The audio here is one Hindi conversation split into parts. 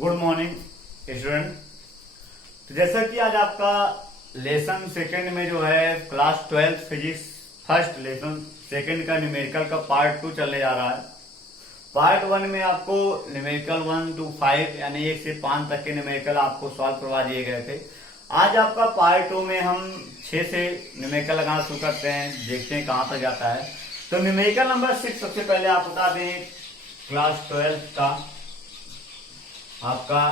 Good morning student. तो जैसा कि आज आपका लेसन सेकंड में जो है class 12 physics first lesson second का न्यूमेरिकल का पार्ट 2 चलने जा रहा है। पार्ट 1 में आपको न्यूमेरिकल 1 to 5 यानी 1 से 5 तक के न्यूमेरिकल आपको सॉल्व करवा दिए गए थे। आज आपका पार्ट 2 में हम 6 से न्यूमेरिकल लगाना शुरू करते हैं, देखते हैं कहां तक जाता है। तो न्यूमेरिकल नंबर 6 सबसे पहले आप बता दें क्लास 12 का आपका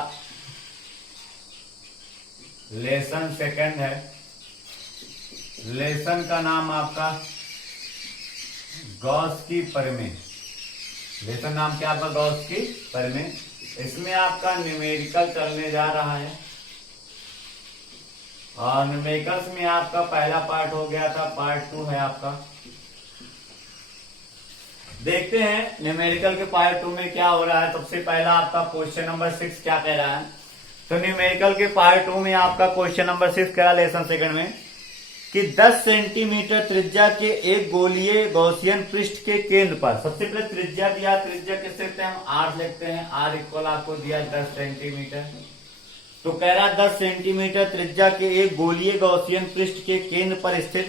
लेसन सेकंड है। लेसन का नाम आपका गॉस की परिमेय। लेसन नाम क्या आपका गॉस की परिमेय। इसमें आपका न्यूमेरिकल चलने जा रहा है और न्यूमेरिकल्स में आपका पहला पार्ट हो गया था, पार्ट 2 है आपका। देखते हैं न्यूमेरिकल के पार्ट 2 में क्या हो रहा है। सबसे पहला आपका क्वेश्चन नंबर 6 क्या कह रहा है। तो न्यूमेरिकल के पार्ट 2 में आपका क्वेश्चन नंबर 6 कह रहा है लेसन सेकंड में कि 10 सेंटीमीटर त्रिज्या के एक गोलीय गॉसियन पृष्ठ के केंद्र पर, सबसे पहले त्रिज्या दिया, त्रिज्या किस लिखते हैं हम आर लिखते हैं। आर इक्वल आपको दिया 10 सेंटीमीटर। तो कह रहा 10 सेंटीमीटर त्रिज्या के एक गोलीय गॉसियन पृष्ठ के केंद्र पर स्थित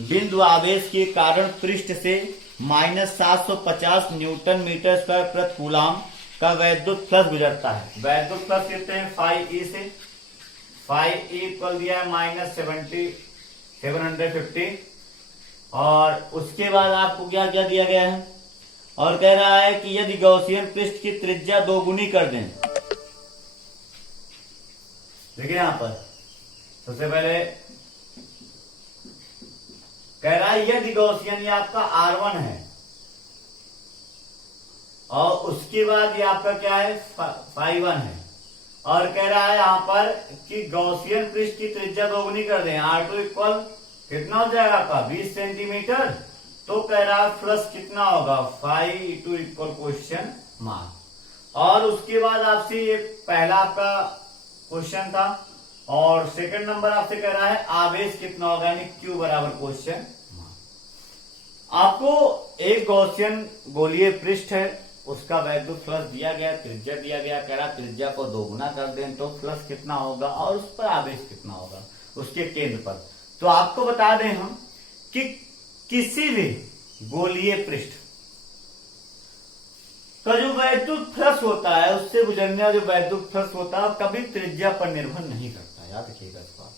बिंदु आवेश के कारण पृष्ठ से -750 न्यूटन मीटर स्क्वायर प्रति कूलाम का वैद्युत फ्लक्स गुजरता है। वैद्युत फ्लक्स कहते हैं फाई ई से। फाई ई इक्वल दिया है -750 और उसके बाद आपको क्या क्या दिया गया है और कह रहा है कि यदि गॉसियन पृष्ठ की त्रिज्या दोगुनी कर दें। देखिए यहां पर सबसे पहले कह रहा है यदि गॉसियन ये आपका R1 है और उसके बाद ये आपका क्या है φ1 है और कह रहा है यहां पर कि गॉसियन पृष्ठ की त्रिज्या दोगुनी कर दें। R2 इक्वल कितना हो जाएगा आपका 20 सेंटीमीटर। तो कह रहा है फ्लक्स कितना होगा φ2 इक्वल क्वेश्चन मार्क। और उसके बाद आपसे ये पहला आपका क्वेश्चन था और सेकंड नंबर आपसे कह रहा है आवेश कितना होगा यानी Q बराबर क्वेश्चन। आपको एक गॉसियन गोलीय पृष्ठ है, उसका वैद्युत फ्लक्स दिया गया, त्रिज्या दिया गया, कह रहा त्रिज्या को दोगुना कर दें तो फ्लक्स कितना होगा और उस पर आवेश कितना होगा उसके केंद्र पर। तो आपको बता दें हम कि किसी भी गोलीय पृष्ठ का जो वैद्युत फ्लक्स होता है, उससे गुजरने वाला जो वैद्युत फ्लक्स होता है कभी त्रिज्या पर निर्भर नहीं करता। याद रखिएगा इस बात,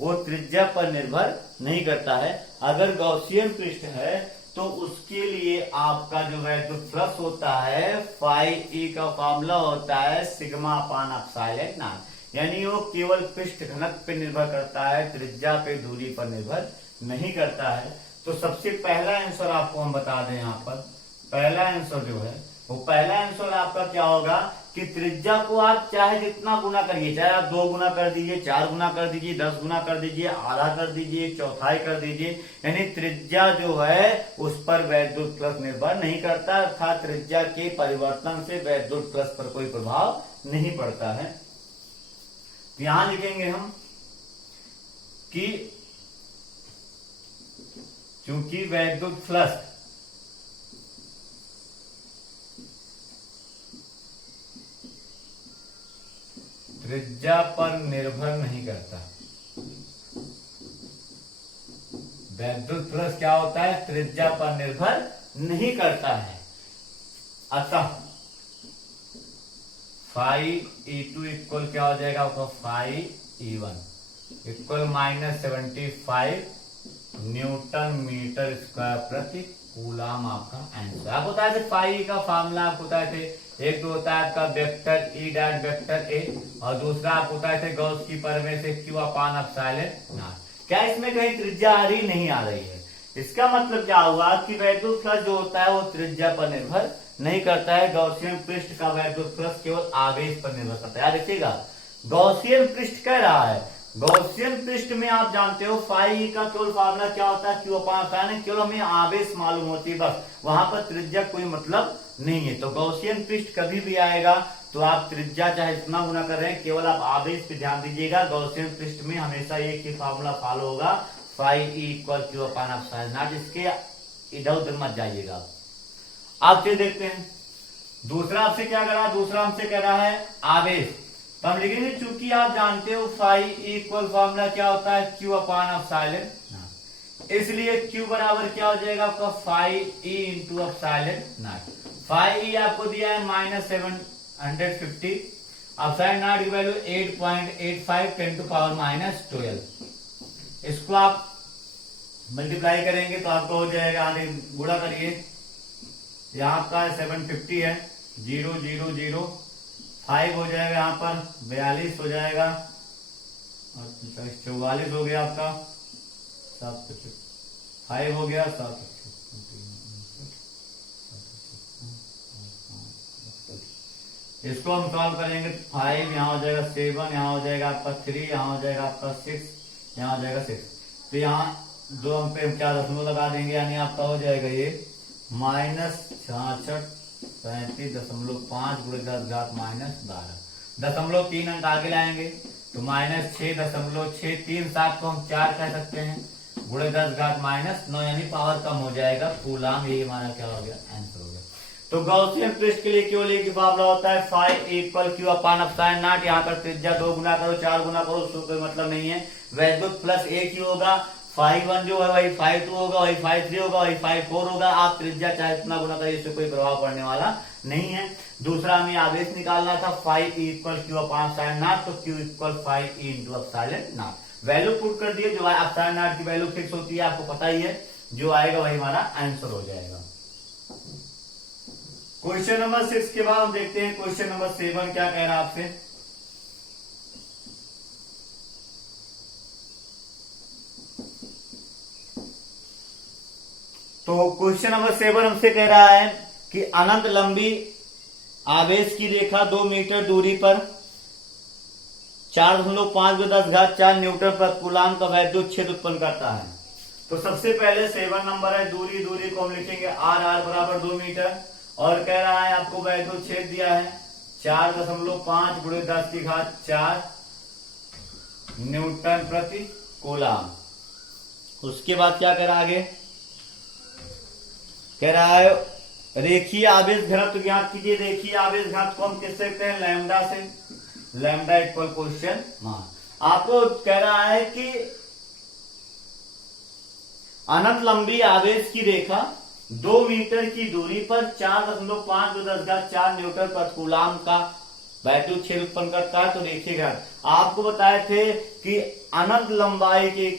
वो त्रिज्या पर निर्भर नहीं करता है। अगर गॉसियन पृष्ठ है तो उसके लिए आपका जो वैद्युत फ्लक्स होता है फाई ई का फॉर्मूला होता है सिग्मा अपान एप्सिलॉन नॉट, यानी वो केवल पृष्ठ घनत्व पे निर्भर करता है, त्रिज्या पे दूरी पर निर्भर नहीं करता है। तो सबसे पहला आंसर आपको हम बता दें, यहाँ पर पहला आंसर जो है वो पहला आंसर आपका क्या होगा कि त्रिज्या को आप चाहे जितना गुना करिए, चाहे आप 2 गुना कर दीजिए, 4 गुना कर दीजिए, 10 गुना कर दीजिए, आधा कर दीजिए, चौथाई कर दीजिए, यानी त्रिज्या जो है उस पर वैद्युत फ्लक्स निर्भर नहीं करता, अर्थात त्रिज्या के परिवर्तन से वैद्युत फ्लक्स पर कोई प्रभाव नहीं पड़ता है। तो यहां लिखेंगे हम कि चूंकि वैद्युत फ्लक्स त्रिज्या पर निर्भर नहीं करता। वैद्युत फ्लक्स क्या होता है, त्रिज्या पर निर्भर नहीं करता है। अतः φe2 इक्वल क्या हो जाएगा आपका φe1 equal -75 newton metre square प्रति कूलाम आपका आंसर। आप बताए थे फाई का फॉर्मूला, आपको बताए थे एक तो होता है आपका vector E dot vector A और दूसरा आप बताए थे गॉस की परिमेय से Q अपान एप्सिलॉन नॉट। क्या इसमें कहीं त्रिज्या आ रही नहीं आ रही है। इसका मतलब क्या हुआ कि वैद्युत फ्लक्स जो होता है वो त्रिज्या पर निर्भर नहीं करता है। गॉसियन पृष्ठ का वैद्युत फ्लक्स केवल आवेश पर निर्भर करता है। याद रखिएगा गॉसियन पृष्ठ कह रहा है, गॉसियन पृष्ठ में आप जानते हो फाई का केवल फॉर्मूला क्या होता है Q अपान एप्सिलॉन, केवल हमें आवेश मालूम होती है बस, वहां पर त्रिज्या कोई मतलब नहीं है। तो गॉसियन पृष्ठ कभी भी आएगा तो आप त्रिज्या चाहे इतना गुना कर रहे हैं, केवल आप आवेश पे ध्यान दीजिएगा। गॉसियन पृष्ठ में हमेशा एक ही फॉर्मूला फॉलो होगा phi E equal Q upon epsilon naught, इसके इधर उधर मत जाइएगा। आप चलिए देखते हैं दूसरा आपसे क्या कह रहा है, दूसरा हमसे कह रहा है आवेश। तो हम लिखेंगे चूंकि आप जानते हो फाई इक्वल फॉर्मूला क्या होता है, क्यू अपान एप्सिलॉन, इसलिए Q बराबर क्या हो जाएगा आपका phi E into epsilon naught. Phi E आपको दिया है -750, एप्सिलॉन नॉट की वैल्यू 8.85 10 टू पावर -12। इसको आप मल्टीप्लाई करेंगे तो आपको हो जाएगा, आगे गुणा करिए, यहाँ आपका 750 है, 0.005 हो जाएगा, यहाँ पर 42 हो जाएगा, और 44 हो गया आपका, 5 हो गया, 7 इसको हम सॉल्व करेंगे। 5 यहाँ हो जाएगा, 7 यहाँ हो जाएगा आपका 3, यहाँ हो जाएगा आपका 6, यहाँ हो जाएगा 6। तो यहाँ 2 अंक पे 4 दशमलव लगा देंगे, यानी आपका हो जाएगा ये -66.35.5 गुणे 10 घात -12। 0.3 अंक आगे लाएंगे तो -6.637 को हम 4 कह सकते हैं, गुणे 10 घात -9, यानी पावर कम हो जाएगा, कूलाम। ये हमारा क्या हो गया, आंसर हो गया। तो गॉसियन पृष्ठ के लिए केवल एक ही फार्मूला होता है, phi equal Q upon epsilon naught. यहाँ पर त्रिज्या 2 गुना करो, 4 गुना करो, उसको कोई मतलब नहीं है, वैद्युत प्लस एक ही होगा। फाई 1 जो है वही फाई 2 होगा, वही फाई 3 होगा, वही फाई 4 होगा। आप त्रिज्या चाहे इतना गुना करिए, इससे कोई प्रभाव पड़ने वाला नहीं है। दूसरा हमें आवेश निकालना था, phi equal Q upon epsilon naught, तो Q equal phi E into epsilon naught. Value put कर दिए, जो एप्सिलॉन नॉट की वैल्यू फिक्स होती है, आपको पता ही है, जो आएगा वही हमारा आंसर हो जाएगा। क्वेश्चन नंबर 6 के बाद हम देखते हैं क्वेश्चन नंबर 7 क्या कह रहा है आपसे। तो क्वेश्चन नंबर 7 हमसे कह रहा है कि अनंत लंबी आवेश की रेखा 2 मीटर दूरी पर 4.5×10⁴ न्यूटन प्रति कूलाम का वैद्युत क्षेत्र उत्पन्न करता है। तो सबसे पहले 7 नंबर है, दूरी को हम लिखेंगे r बराबर 2 मीटर, और कह रहा है आपको वैद्युत क्षेत्र दिया है 4.5 × 10⁴ न्यूटन प्रति कूलाम। उसके बाद क्या कह रहा है आगे, कह रहा है रेखीय आवेश घनत्व ज्ञात कीजिए। रेखीय आवेश घनत्व को हम किससे कहते हैं, लैम्डा से, लैम्डा इक्वल क्वेश्चन मार्क। आपको कह रहा है कि अनंत लंबी आवेश की रेखा 2 मीटर की दूरी पर 4.5×10⁴ न्यूटन प्रति कूलाम का वैद्युत क्षेत्र उत्पन्न करता है। तो देखिएगा, आपको बताए थे कि अनंत लंबाई के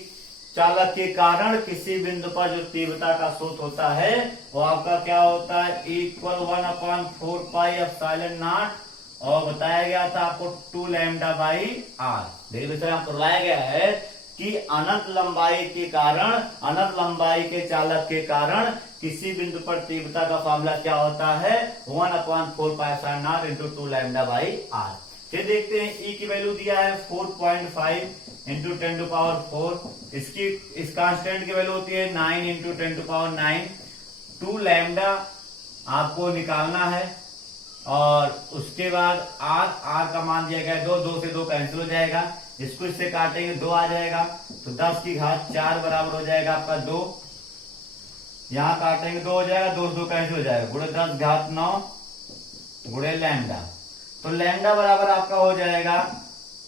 चालक के कारण किसी बिंदु पर जो तीव्रता का स्रोत होता है वो आपका क्या होता है, इक्वल 1/4πε0, और बताया गया था आपको 2 λ/r। डेरिवेशन यहाँ करवाया गया है कि अनंत लंबाई के कारण, अनंत लंबाई के चालक के कारण किसी बिंदु पर तीव्रता का फॉर्मूला क्या होता है, 1/4πε0 × 2 λ/r। फिर देखते हैं, ई की वैल्यू दिया है 4.5 × 10⁴, इसकी इस कांस्टेंट की वैल्यू होती है 9 × 10⁹। 2 लैम्डा आपको निकालना है, और उसके बाद r का मान दिया गया 2 से 2 कैंसिल हो जाएगा, इसको इससे काटेंगे 2 आ जाएगा, तो 10⁴ बराबर हो जाएगा आपका 2, यहाँ काटेंगे 2 हो जाएगा, 2 से 2 कैंसिल हो जाएगा, गुणे 10⁹ गुणे लैम्डा। तो लैम्डा बराबर आपका हो जाएगा,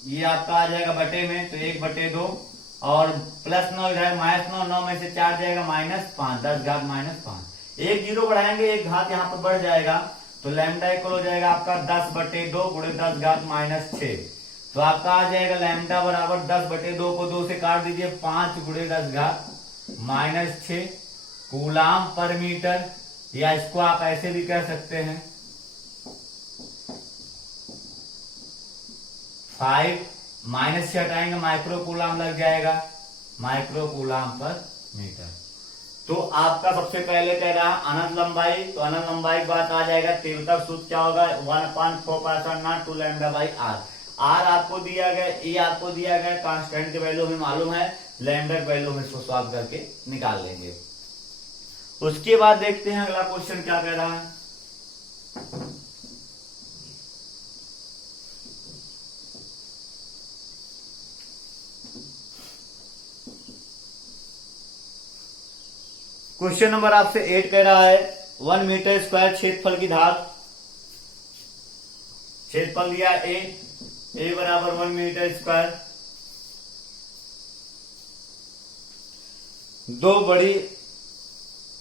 ये आपका आ जाएगा बटे में, तो 1/2, और +9 इधर -9, 9 में से 4 जाएगा -5, 10⁻⁻5। एक 0 बढ़ाएंगे, एक घात यहाँ पर बढ़ जाएगा, तो लैम्डा इक्वल हो जाएगा आपका 10/2 गुणे 10⁻⁻6। तो आपका आ जाएगा लैम्डा बराबर 10/2 को 2 से काट दीजिए, 5 गुणे 10⁻⁻6 कूलाम पर मीटर, या इसको आप ऐसे भी कह सकते हैं 5 माइनस से हटाएंगे, माइक्रो कूलाम लग जाएगा, माइक्रो कूलाम पर मीटर। तो आपका सबसे पहले कह रहा है अनंत लंबाई, तो अनंत लंबाई की बात आ जाएगा, तीव्रता सूत्र क्या होगा, 1/4πε0 2 λ/r। r आपको दिया गया, e आपको दिया गया, कांस्टेंट की वैल्यू हमें मालूम है, लैम्डा की वैल्यू हम इसको सॉल्व करके निकाल लेंगे। उसके बाद देखते हैं अगला क्वेश्चन क्या कह रहा है। क्वेश्चन नंबर आपसे 8 कह रहा है 1 मीटर स्क्वायर क्षेत्रफल की धात क्षेत्रफल दिया ए बराबर 1 मीटर स्क्वायर। दो बड़ी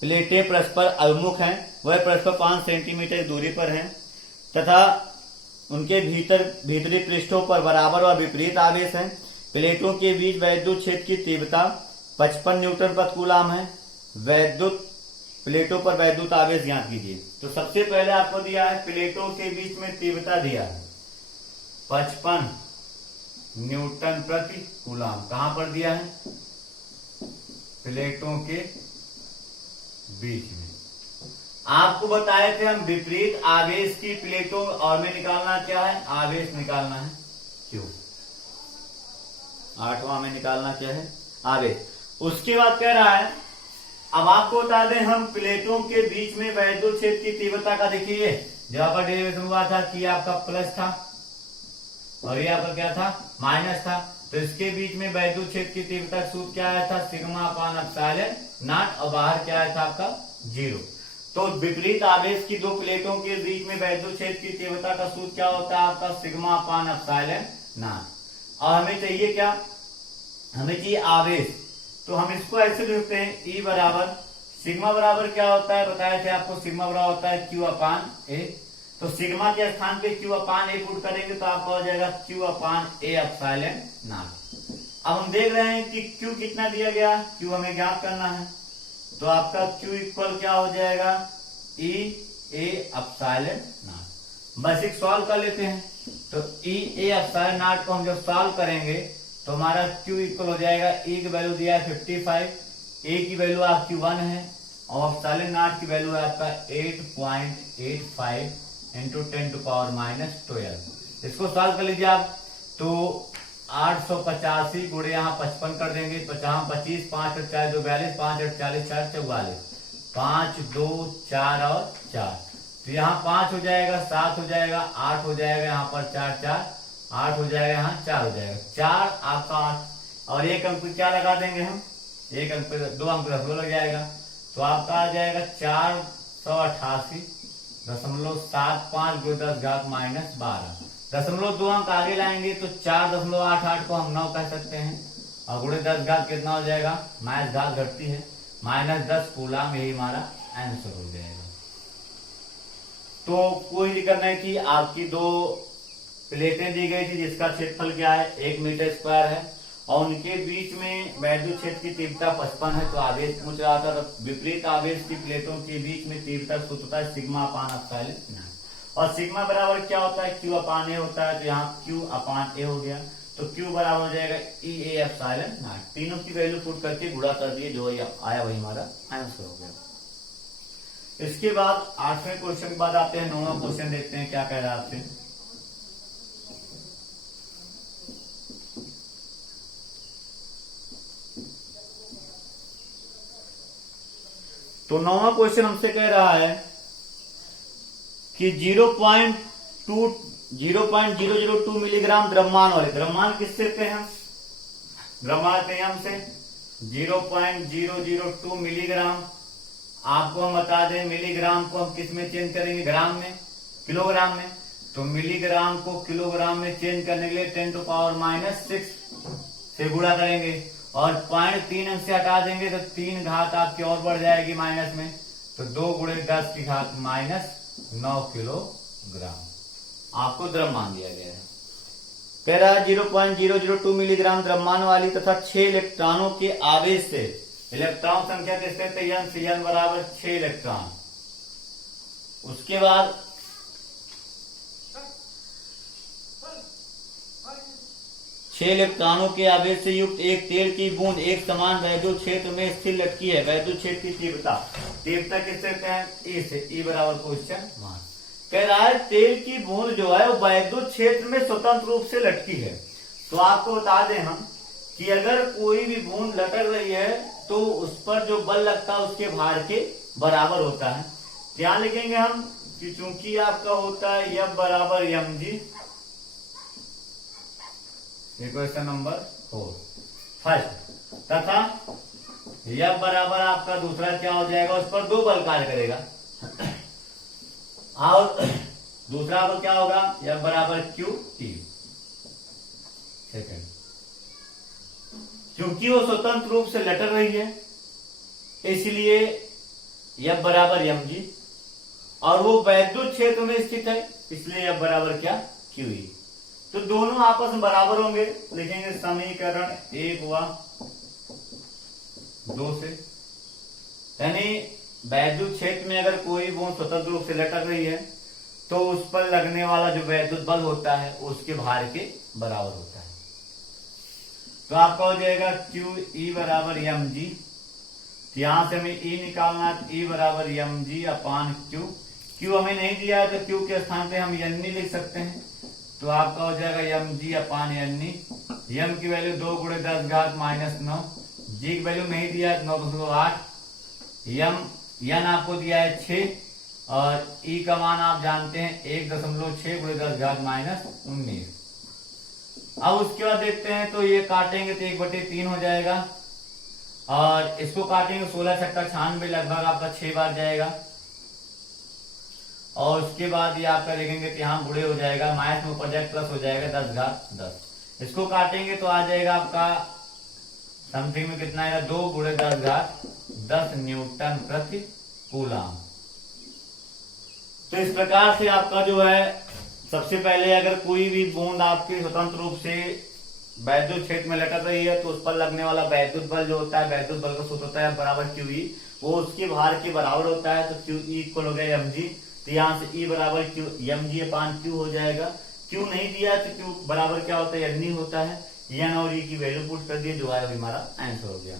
प्लेटें परस्पर अभिमुख हैं, वह परस्पर 5 सेंटीमीटर दूरी पर हैं तथा उनके भीतरी पृष्ठों पर बराबर व विपरीत आवेश हैं। प्लेटों के बीच वैद्युत क्षेत्र की तीव्रता 55 न्यूटन प्रति कूलम है। वैद्युत प्लेटों पर वैद्युत आवेश ज्ञात कीजिए। तो सबसे पहले आपको दिया है प्लेटों के बीच में तीव्रता दिया है 55 न्यूटन प्रति कूलम। कहां पर दिया है? प्लेटों के बीच में। आपको बताए थे हम विपरीत आवेश की प्लेटों और में निकालना क्या है? आवेश निकालना है क्यों। 8वां में निकालना क्या है? आवेश। उसके बाद कह रहा है, अब आपको बता दें हम प्लेटों के बीच में वैद्युत क्षेत्र की तीव्रता का देखिए, जहां पर डेरिवेशन हुआ था कि आपका प्लस था और ये आपका क्या था? माइनस था। तो इसके बीच में वैद्युत क्षेत्र की तीव्रता सूत्र क्या आया था? सिग्मा अपान एप्सिलॉन नॉट, और बाहर क्या आया था आपका? 0। तो विपरीत आवेश की दो प्लेटों के बीच में वैद्युत क्षेत्र की तीव्रता का सूत्र क्या होता है? आपका सिग्मा अपान एप्सिलॉन नॉट। और हमें चाहिए क्या? हमें चाहिए आवेश। तो हम इसको ऐसे लिखते हैं, ई बराबर सिग्मा बराबर क्या होता है? बताया थे आपको, सिग्मा बराबर होता है क्यू अपान ए। तो सिग्मा के स्थान पे क्यू अपान ए पुट करेंगे तो आपका हो जाएगा Q upon A epsilon not. अब हम देख रहे हैं कि क्यू कितना दिया गया, क्यू हमें ज्ञात करना है। तो आपका क्यू इक्वल क्या हो जाएगा? ई ए एप्सिलॉन नॉट। बस एक सॉल्व कर लेते हैं। तो ई ए एप्सिलॉन नॉट को हम जब सॉल्व करेंगे तो हमारा Q इक्वल हो जाएगा, E की वैल्यू दिया है 55, A की वैल्यू आपकी 1 है और एप्सिलॉन नॉट की वैल्यू है आपका 8.85 इंटू 10⁻12। इसको सॉल्व कर लीजिए आप। तो 885 गुणे यहाँ 55 कर देंगे, 25, 5 और 4 2 42, 5 8 40, 4 44, 5 2 4 और 4। तो यहाँ 5 हो जाएगा, 7 हो जाएगा, 8 हो जाएगा, यहाँ पर 4 4 8 हो जाएगा, यहाँ 4 हो जाएगा, 4 आपका 8 और एक अंक पे क्या लगा देंगे हम? एक अंक पे 2 अंक पे 10 लग जाएगा। तो आपका आ जाएगा 488.75 गुणे 10 घात -12। 0.2 अंक आगे लाएंगे तो 4.88 को हम 9 कह सकते हैं और गुणे 10 घात कितना हो जाएगा? माइनस घात घटती है, -10 कूलम। यही हमारा आंसर हो जाएगा। तो कोई दिक्कत नहीं थी। आपकी दो प्लेटें दी गई थी जिसका क्षेत्रफल क्या है? 1 मीटर स्क्वायर है और उनके बीच में वैद्युत क्षेत्र की तीव्रता 55 है। तो आवेश पूछ रहा था, तो विपरीत आवेश की प्लेटों के बीच में तीव्रता सूत्र होता है सिग्मा अपान एप्सिलॉन नॉट। और सिग्मा बराबर क्या होता है? क्यू अपान ए होता है। तो यहाँ क्यू अपान ए हो गया, तो क्यू बराबर हो जाएगा ई ए एप्सिलॉन नॉट। तीनों की वैल्यू पुट करके गुणा कर दिए, जो आया वही हमारा आंसर हो गया। इसके बाद 8वें क्वेश्चन के बाद आते हैं 9वां क्वेश्चन, देखते हैं क्या कह रहा है आपसे। तो 9वां क्वेश्चन हमसे कह रहा है कि 0.002 मिलीग्राम द्रव्यमान वाले, द्रव्यमान किससे कहते हैं? द्रव्यमान कहते हैं हमसे 0.002 मिलीग्राम। आपको हम बता दें मिलीग्राम को हम किस में चेंज करेंगे? ग्राम में, किलोग्राम में। तो मिलीग्राम को किलोग्राम में चेंज करने के लिए 10⁻6 से गुणा करेंगे और 0.3 अंक से हटा देंगे तो 3 घात आपकी और बढ़ जाएगी माइनस में। तो 2 गुणे 10 की घात -9 किलोग्राम आपको द्रव्यमान दिया गया है। कह रहा है 0.002 मिलीग्राम द्रव्यमान वाली तथा 6 इलेक्ट्रॉनों के आवेश से इलेक्ट्रॉन संख्या किससे? n बराबर 6 इलेक्ट्रॉन। उसके बाद 6 इलेक्ट्रॉनों के आवेश से युक्त एक तेल की बूंद एक समान वैद्युत क्षेत्र में स्थिर लटकी है। वैद्युत क्षेत्र की तीव्रता किससे कहते हैं? ई से। ई बराबर क्वेश्चन मार्क। कह रहा है तेल की बूंद जो है वो वैद्युत क्षेत्र में स्वतंत्र रूप से लटकी है। तो आपको बता दें हम कि अगर कोई भी बूंद लटक रही है तो उस पर जो बल लगता है उसके भार के बराबर होता है। ध्यान रखेंगे हम कि चूंकि आपका होता है F बराबर mg, इक्वेशन नंबर 4 फर्स्ट, तथा F बराबर आपका दूसरा क्या हो जाएगा? उस पर 2 बल कार्य करेगा और दूसरा अब क्या होगा, F बराबर क्यू टी सेकेंड। क्योंकि वो स्वतंत्र रूप से लटक रही है इसलिए F बराबर एम जी, और वो वैद्युत क्षेत्र में स्थित है इसलिए F बराबर क्या, क्यू ई। तो दोनों आपस में बराबर होंगे, लिखेंगे समीकरण 1 व 2 से। यानी वैद्युत क्षेत्र में अगर कोई बूंद स्वतंत्र रूप से लटक रही है तो उस पर लगने वाला जो वैद्युत बल होता है उसके भार के बराबर होता है। तो आपका हो जाएगा क्यू ई बराबर एम जी। यहां से हमें ई निकालना है, ई बराबर M G upon Q. Q हमें नहीं दिया है तो क्यू के स्थान पे हम एन लिख सकते हैं। तो आपका हो जाएगा एम जी अपान एन। एम की वैल्यू 2 × 10 घात -9, जी की वैल्यू नहीं दिया है 9.8, एन आपको दिया है 6 और ई का मान आप जानते हैं 1.6 × 10 घात -19। अब उसके बाद देखते हैं तो ये काटेंगे तो 1/3 हो जाएगा और इसको काटेंगे 16 छक्का 96 लगभग आपका 6 बार जाएगा। और उसके बाद ये आपका लिखेंगे तो यहाँ गुणे हो जाएगा, माइनस में ऊपर जाएगा प्लस हो जाएगा 10 घात 10। इसको काटेंगे तो आ जाएगा आपका समथिंग में कितना आएगा 2 × 10 घात 10 न्यूटन प्रति कूलम। तो इस प्रकार से आपका जो है सबसे पहले अगर कोई भी बूंद आपके स्वतंत्र रूप से वैद्युत क्षेत्र में लटक रही है तो उस पर लगने वाला वैद्युत बल जो होता है, वैद्युत बल का सूत्र होता है बराबर क्यू ई, वो उसके भार के बराबर होता है। तो क्यू ई इक्वल हो गया एम जी। तो यहाँ से ई बराबर Q M G upon Q हो जाएगा। क्यू नहीं दिया तो क्यू बराबर क्या होता है, एन ई होता है। एन और ई की वैल्यू पुट कर दिए, जो है हमारा आंसर हो गया।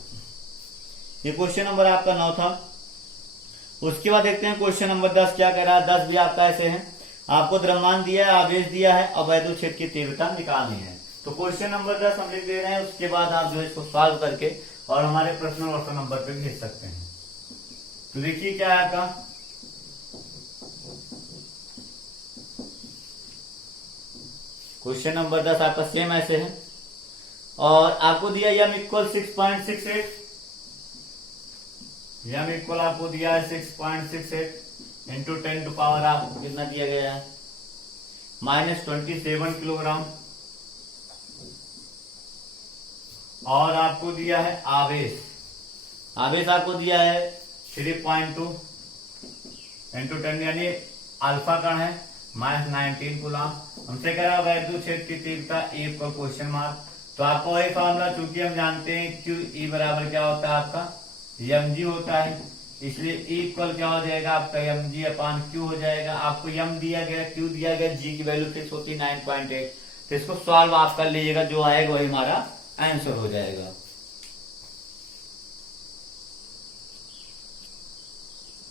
ये क्वेश्चन नंबर आपका 9 था। उसके बाद देखते हैं क्वेश्चन नंबर 10 क्या कह रहा है। 10 भी आपका ऐसे है, आपको द्रव्यमान दिया है, आवेश दिया है और वैद्युत क्षेत्र की तीव्रता निकालनी है। तो क्वेश्चन नंबर 10 हम लिख दे रहे हैं, उसके बाद आप जो है इसको सॉल्व करके और हमारे प्रश्न और उत्तर नंबर पे भेज सकते हैं। तो देखिए क्या है आपका, क्वेश्चन नंबर 10 आपका सेम ऐसे है और आपको दिया एम इक्वल 6.68, एम इक्वल आपको दिया है 6.68 इंटू 10 टू पावर आपको कितना दिया गया है -27 किलोग्राम। और आपको दिया है आवेश, आवेश आपको दिया है 3.2 इंटू 10 यानी अल्फा कण है -19 कूलम। हमसे कह रहा है वैद्युत क्षेत्र की तीव्रता E पर क्वेश्चन मार्क। तो आपको वही फॉर्मूला, चूंकि हम जानते हैं क्यू ई बराबर क्या होता है आपका एम जी होता है, इसलिए E इक्वल क्या हो जाएगा आपका एम जी अपान क्यू हो जाएगा। आपको एम दिया गया, क्यू दिया गया, जी की वैल्यू फिक्स होती है 9.8। तो इसको सॉल्व आप कर लीजिएगा, जो आएगा वही हमारा आंसर हो जाएगा।